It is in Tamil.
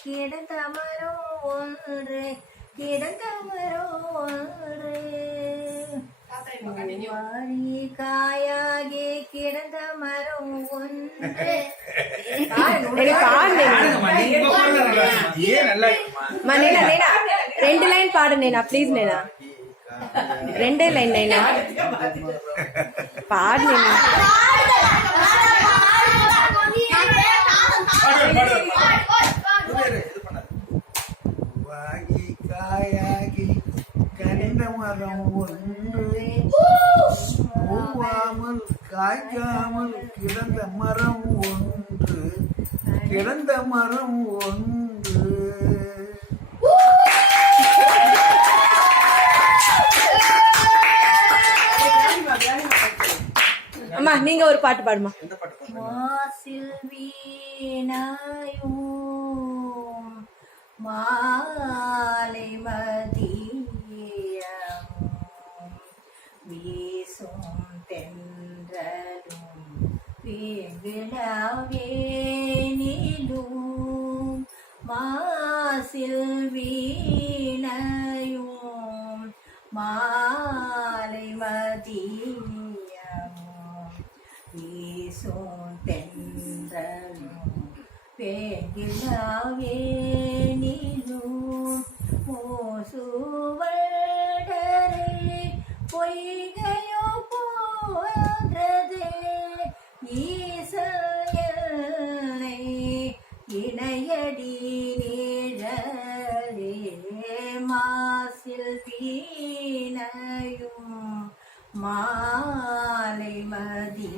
கிடந்த மரம் ஒன்று கிடந்த மரம் ஒன்று வாரி காயாகி கிடந்த மரம் ஒன்று ரெண்டு லைன் பாடு நேனா ப்ளீஸ் நேனா ரெண்டே லைன் நேனா பாடு நேனா வாகி காயாகி கனிந்த மரம் ஒன்று பூவாமல் காய்க்காமல் கிடந்த மரம் ஒன்று கிடந்த மரம் ஒன்று. அம்மா நீங்க ஒரு பாட்டு பாடுமா. மாசில் வீணாயும் மாலை மதியமும் வீசும் தென்றலும் விழாவேனிலும் மாசில் வீணாயும் மாலை மதியமும் வீசும் தென்றலும் பேங்கிலாவேனிலும் மூசுவடரே பொய்கையோ போன்றது ஈசனை இணையடி நிழலே மாசில் வீணையும் மாலை மதியம்.